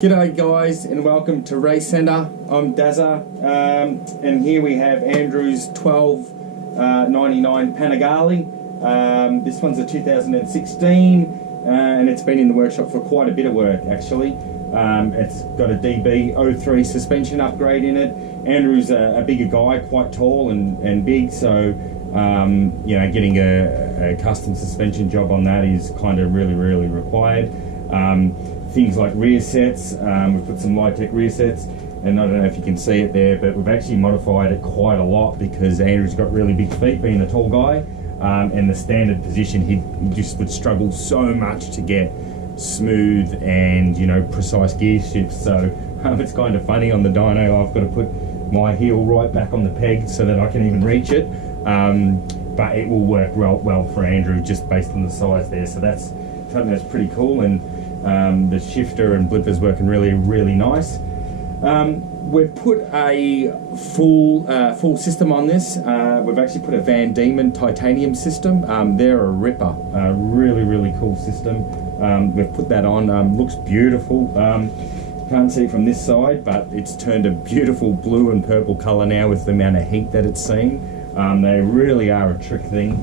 G'day guys and welcome to Race Centre. I'm Dazza and here we have Andrew's 1299 Panigale. This one's a 2016 and it's been in the workshop for quite a bit of work actually. It's got a DB03 suspension upgrade in it. Andrew's a bigger guy, quite tall and big, so you know, getting a custom suspension job on that is kind of really required. Things like rear sets, we've put some Li-Tech rear sets, and I don't know if you can see it there, but we've actually modified it quite a lot because Andrew's got really big feet, being a tall guy, and the standard position he just would struggle so much to get smooth and, you know, precise gear shifts. So it's kind of funny on the dyno. I've got to put my heel right back on the peg so that I can even reach it, but it will work well for Andrew just based on the size there. So that's something that's pretty cool, and the shifter and blipper's working really nice. We've put a full system on this. We've actually put a Van Diemen titanium system. They're a ripper, really cool system. We've put that on. Looks beautiful. Can't see from this side, but it's turned a beautiful blue and purple colour now with the amount of heat that it's seen. They really are a trick thing.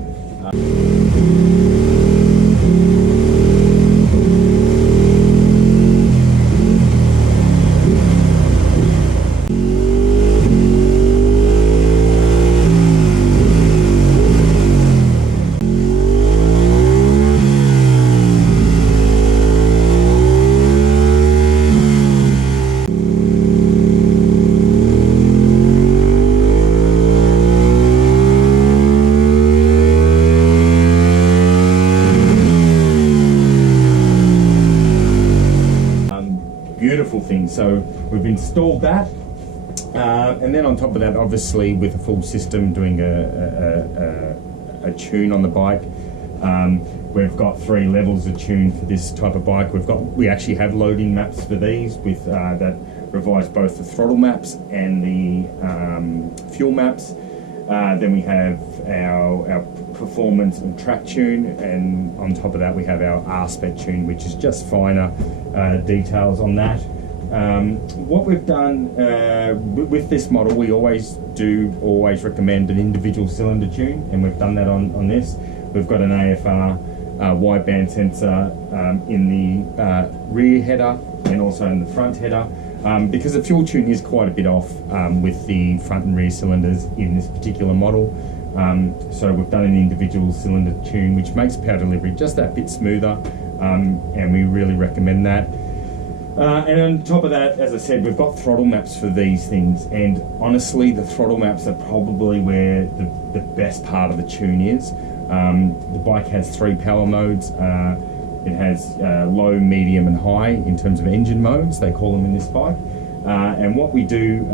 Beautiful thing. So we've installed that, and then on top of that, obviously with a full system, doing a tune on the bike. We've got 3 levels of tune for this type of bike. We actually have loading maps for these with that revise both the throttle maps and the fuel maps. Then we have our performance and track tune, and on top of that we have our R-Spec tune, which is just finer details on that. What we've done with this model, we always recommend an individual cylinder tune, and we've done that on this. We've got an AFR wideband sensor in the rear header and also in the front header, because the fuel tune is quite a bit off with the front and rear cylinders in this particular model. So we've done an individual cylinder tune, which makes power delivery just that bit smoother, and we really recommend that. And on top of that, as I said, we've got throttle maps for these things, and honestly the throttle maps are probably where the best part of the tune is. The bike has 3 power modes. It has low, medium and high in terms of engine modes, they call them in this bike. And what we do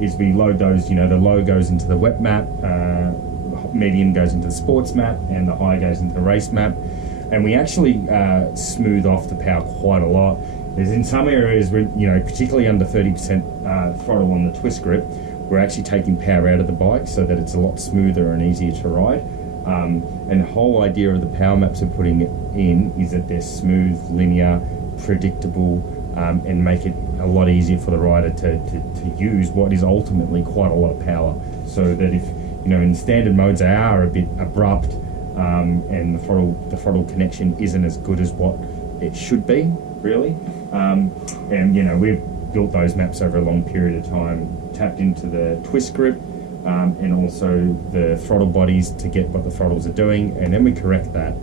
is we load those, you know, the low goes into the wet map, medium goes into the sports map, and the high goes into the race map. And we actually smooth off the power quite a lot. There's in some areas where, you know, particularly under 30% throttle on the twist grip, we're actually taking power out of the bike so that it's a lot smoother and easier to ride. And the whole idea of the power maps of putting it in is that they're smooth, linear, predictable, and make it a lot easier for the rider to use what is ultimately quite a lot of power. So that if, you know, in standard modes they are a bit abrupt, and the throttle connection isn't as good as what it should be, really. And you know, we've built those maps over a long period of time, tapped into the twist grip, and also the throttle bodies to get what the throttles are doing, and then we correct that.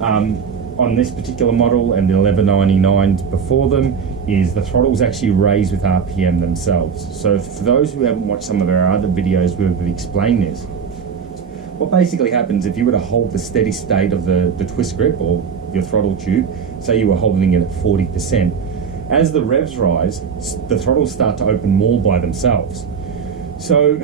On this particular model and the 1199s before them, is the throttles actually raise with RPM themselves. So for those who haven't watched some of our other videos where we've explained this, what basically happens if you were to hold the steady state of the twist grip or your throttle tube, say you were holding it at 40%, as the revs rise, the throttles start to open more by themselves. So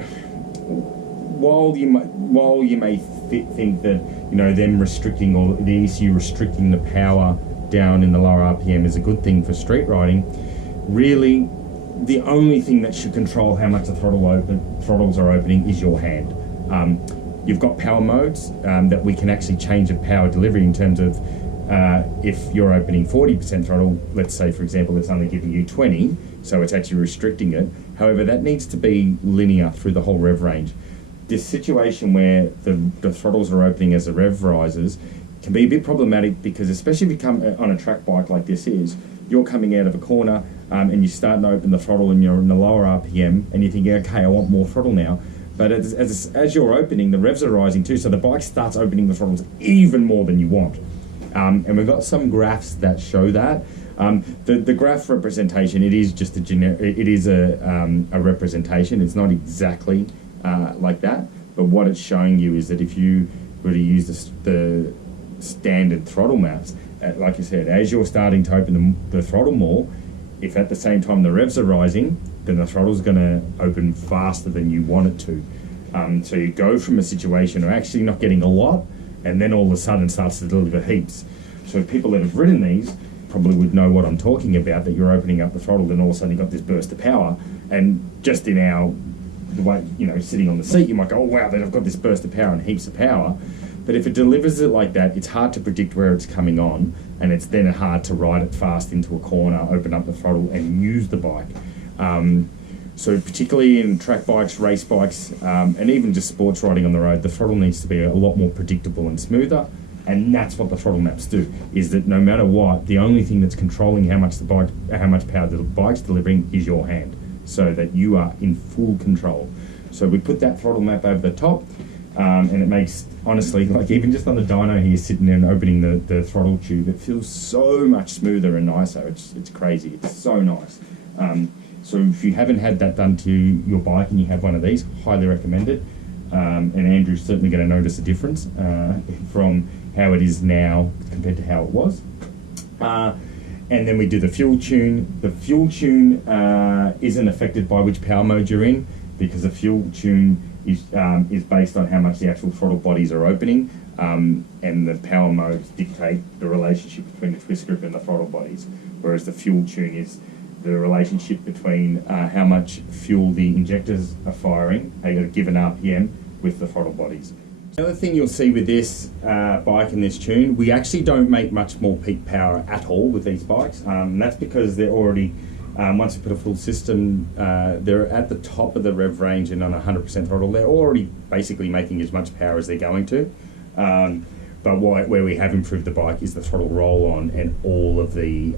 while you may think that, you know, them restricting or the ECU restricting the power down in the lower RPM is a good thing for street riding, really the only thing that should control how much the throttles are opening is your hand. You've got power modes that we can actually change the power delivery in terms of if you're opening 40% throttle, let's say for example it's only giving you 20, so it's actually restricting it. However, that needs to be linear through the whole rev range. This situation where the throttles are opening as the rev rises can be a bit problematic, because especially if you come on a track bike like this is, you're coming out of a corner and you're starting to open the throttle and you're in the lower RPM and you're thinking, okay, I want more throttle now. But as you're opening, the revs are rising too, so the bike starts opening the throttles even more than you want. And we've got some graphs that show that. The graph representation, it is just a representation. It's not exactly like that, but what it's showing you is that if you were to use the standard throttle maps, like I said, as you're starting to open the throttle more, if at the same time the revs are rising, then the throttle's going to open faster than you want it to. So you go from a situation of actually not getting a lot, and then all of a sudden starts to deliver heaps. So people that have ridden these probably would know what I'm talking about, that you're opening up the throttle, then all of a sudden you've got this burst of power, and just in the way, sitting on the seat, you might go, oh wow, then I've got this burst of power and heaps of power. But if it delivers it like that, it's hard to predict where it's coming on, and it's then hard to ride it fast into a corner, open up the throttle and use the bike. So particularly in track bikes, race bikes, and even just sports riding on the road, the throttle needs to be a lot more predictable and smoother, and that's what the throttle maps do, is that no matter what, the only thing that's controlling how much power the bike's delivering is your hand, so that you are in full control. So we put that throttle map over the top, and it makes, honestly, like even just on the dyno here, sitting there and opening the throttle tube, it feels so much smoother and nicer. It's crazy. It's so nice. So if you haven't had that done to your bike and you have one of these, highly recommend it. And Andrew's certainly going to notice a difference from how it is now compared to how it was. And then we do the fuel tune. The fuel tune isn't affected by which power mode you're in, because the fuel tune is based on how much the actual throttle bodies are opening, and the power modes dictate the relationship between the twist grip and the throttle bodies, whereas the fuel tune is the relationship between how much fuel the injectors are firing at a given RPM with the throttle bodies. The other thing you'll see with this bike and this tune, we actually don't make much more peak power at all with these bikes. That's because they're already, once you put a full system, they're at the top of the rev range and on 100% throttle. They're already basically making as much power as they're going to. But where we have improved the bike is the throttle roll-on and all of the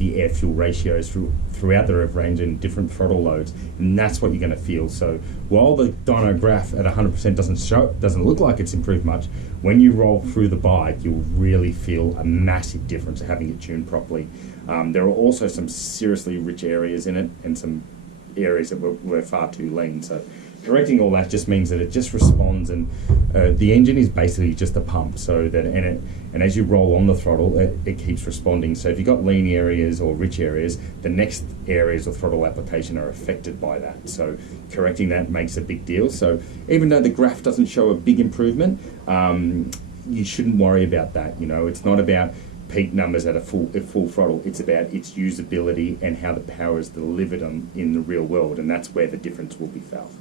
air-fuel ratios throughout the rev range and different throttle loads, and that's what you're going to feel. So while the dyno graph at 100% doesn't look like it's improved much, when you roll through the bike, you'll really feel a massive difference of having it tuned properly. There are also some seriously rich areas in it, and some areas that were far too lean. So correcting all that just means that it just responds, and the engine is basically just a pump, so that and as you roll on the throttle, it keeps responding. So if you've got lean areas or rich areas, the next areas of throttle application are affected by that. So correcting that makes a big deal. So even though the graph doesn't show a big improvement, you shouldn't worry about that. It's not about peak numbers at a full throttle. It's about its usability and how the power is delivered in the real world, and that's where the difference will be felt.